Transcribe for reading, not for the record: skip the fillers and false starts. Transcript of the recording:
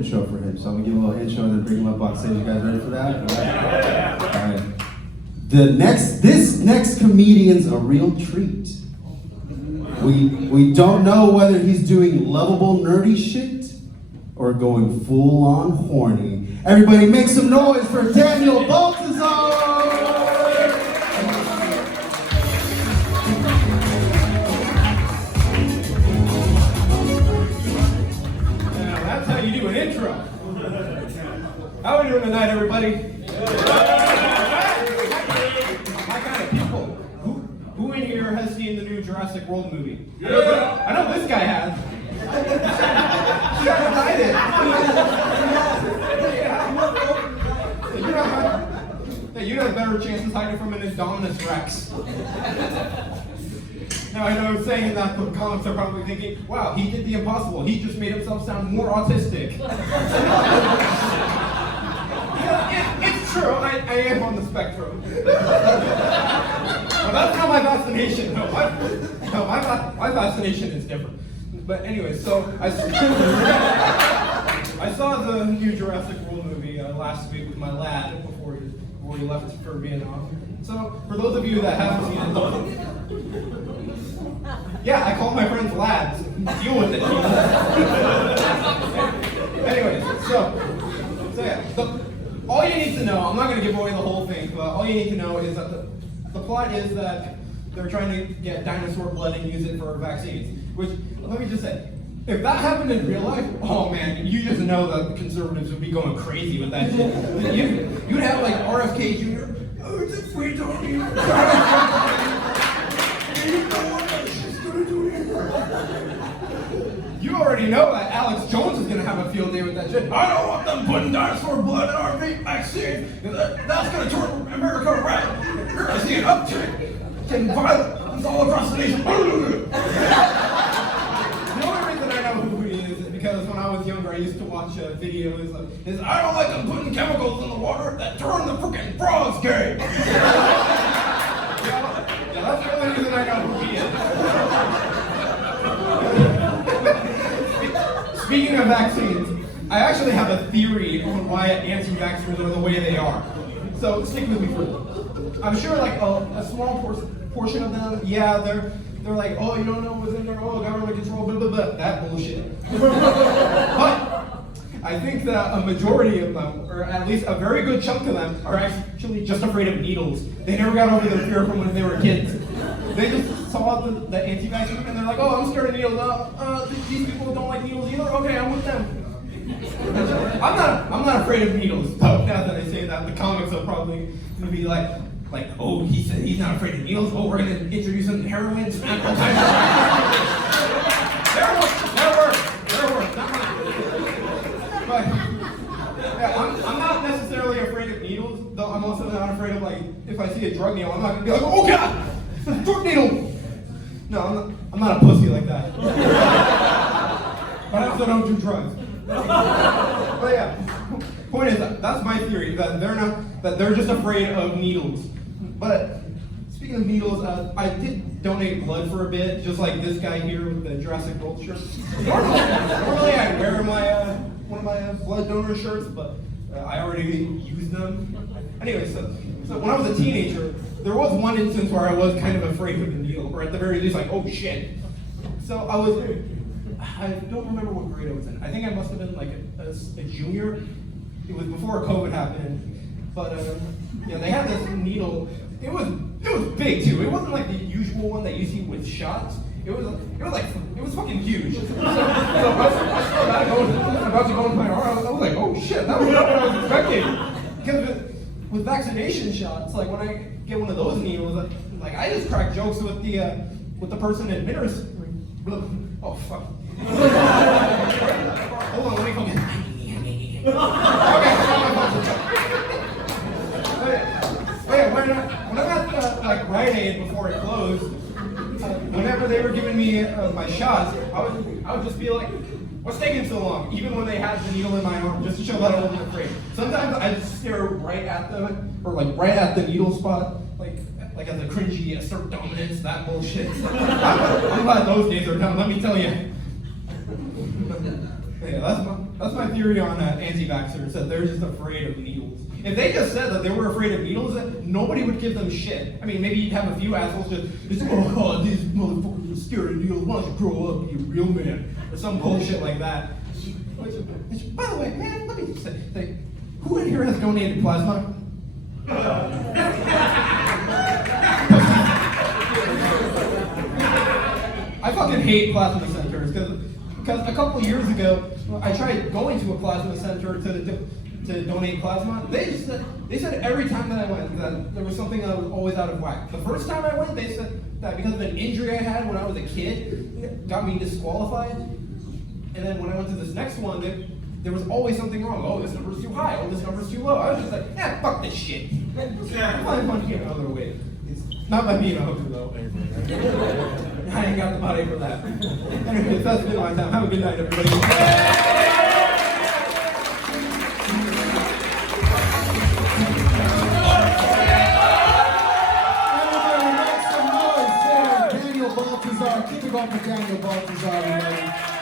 intro for him. So I'm gonna give a little intro and then bring him up on stage. You guys ready for that? All right. This next comedian's a real treat. We don't know whether he's doing lovable nerdy shit or going full on horny. Everybody make some noise for Daniel Baltazar! That's how you do an intro. How are we doing tonight, everybody? My kind of people. Who in here has seen the new Jurassic World movie? Yeah. I know this guy has. You gotta hide it. You have better chances hiding from an Indominus Rex. Now I know saying that the comics are probably thinking, wow, he did the impossible. He just made himself sound more autistic. It's true, I am on the spectrum. Well, that's not my fascination. No, my fascination is different. But anyway, so I saw the new Jurassic World movie last week with my lad before he left for Vietnam. So for those of you that haven't seen it, yeah, I call my friends lads. Deal with it. Anyways, so yeah. So all you need to know, I'm not going to give away the whole thing, but all you need to know is that the plot is that they're trying to get dinosaur blood and use it for vaccines. Which, let me just say, if that happened in real life, oh man, you just know that the conservatives would be going crazy with that shit. You'd have like RFK Jr. Oh, it's a free doggy. You know what that shit's gonna do here. You already know that Alex Jones is gonna have a field day with that shit. I don't want them putting dinosaur blood in our vaccine. That's gonna turn America around. You're gonna see an uptick in violence all across the nation. Because when I was younger, I used to watch videos of his, I don't like them putting chemicals in the water that turn the freaking frogs gay. Yeah, that's the only reason I know who he is. Speaking of vaccines, I actually have a theory on why anti-vaxxers are the way they are. So stick with me for a minute. I'm sure like a small portion of them, yeah, they're like, oh, you don't know what's in there, oh, government control, blah, blah, blah, that bullshit. But I think that a majority of them, or at least a very good chunk of them, are actually just afraid of needles. They never got over their fear from when they were kids. They just saw the anti-vax movement and they're like, oh, I'm scared of needles. These people don't like needles either. Okay, I'm with them. I'm not afraid of needles. Though now that I say that, the comics are probably gonna be like, oh, he said he's not afraid of needles. Oh, we're gonna introduce him to heroin, smack all kinds of That'll work. But yeah, I'm not necessarily afraid of needles, though I'm also not afraid of like if I see a drug needle, I'm not gonna be like, oh god, drug needle. No, I'm not a pussy like that. But I also don't do drugs. But yeah, point is that's my theory that they're just afraid of needles. But speaking of needles, I did donate blood for a bit, just like this guy here with the Jurassic World shirt. Normally I wear my one of my blood donor shirts, but I already used them. Anyway, so when I was a teenager, there was one instance where I was kind of afraid of the needle, or at the very least like, oh shit. So I don't remember what grade I was in. I think I must have been like a junior. It was before COVID happened, but yeah, they had this needle. It was big too. It wasn't like the usual one that you see with shots. It was fucking huge. So I was about to go into my arm. I was like, oh shit, that was not what I was expecting. Because with vaccination shots, like when I get one of those needles, like I just crack jokes with the person administering. Oh fuck. Hold on, let me go get. Okay. When I got like Rite Aid before it closed, whenever they were giving me my shots, I would just be like, what's taking so long? Even when they had the needle in my arm, just to show that I wasn't afraid. Sometimes I just stare right at them, or like right at the needle spot, like as a cringy assert dominance, that bullshit. I'm glad those days are done, let me tell you. That's my theory on anti-vaxxers, that they're just afraid of needles. If they just said that they were afraid of needles, then nobody would give them shit. I mean, maybe you'd have a few assholes just, oh, these motherfuckers are scared of needles, why don't you grow up and be a real man? Or some bullshit like that. By the way, man, let me just say, who in here has donated plasma? I fucking hate plasma centers because a couple of years ago I tried going to a plasma center to donate plasma. They said every time that I went that there was something that was always out of whack. The first time I went, they said that because of an injury I had when I was a kid, it got me disqualified. And then when I went to this next one, there was always something wrong. Oh, this number's too high. Oh, this number's too low. I was just like, yeah, fuck this shit. I'm fine punching it another way. It's not by being a hooker though. I ain't got the body for that. Anyways, that's been my time. Have a good night, everybody. Baltazar, keep it going for Daniel Baltazar, everybody.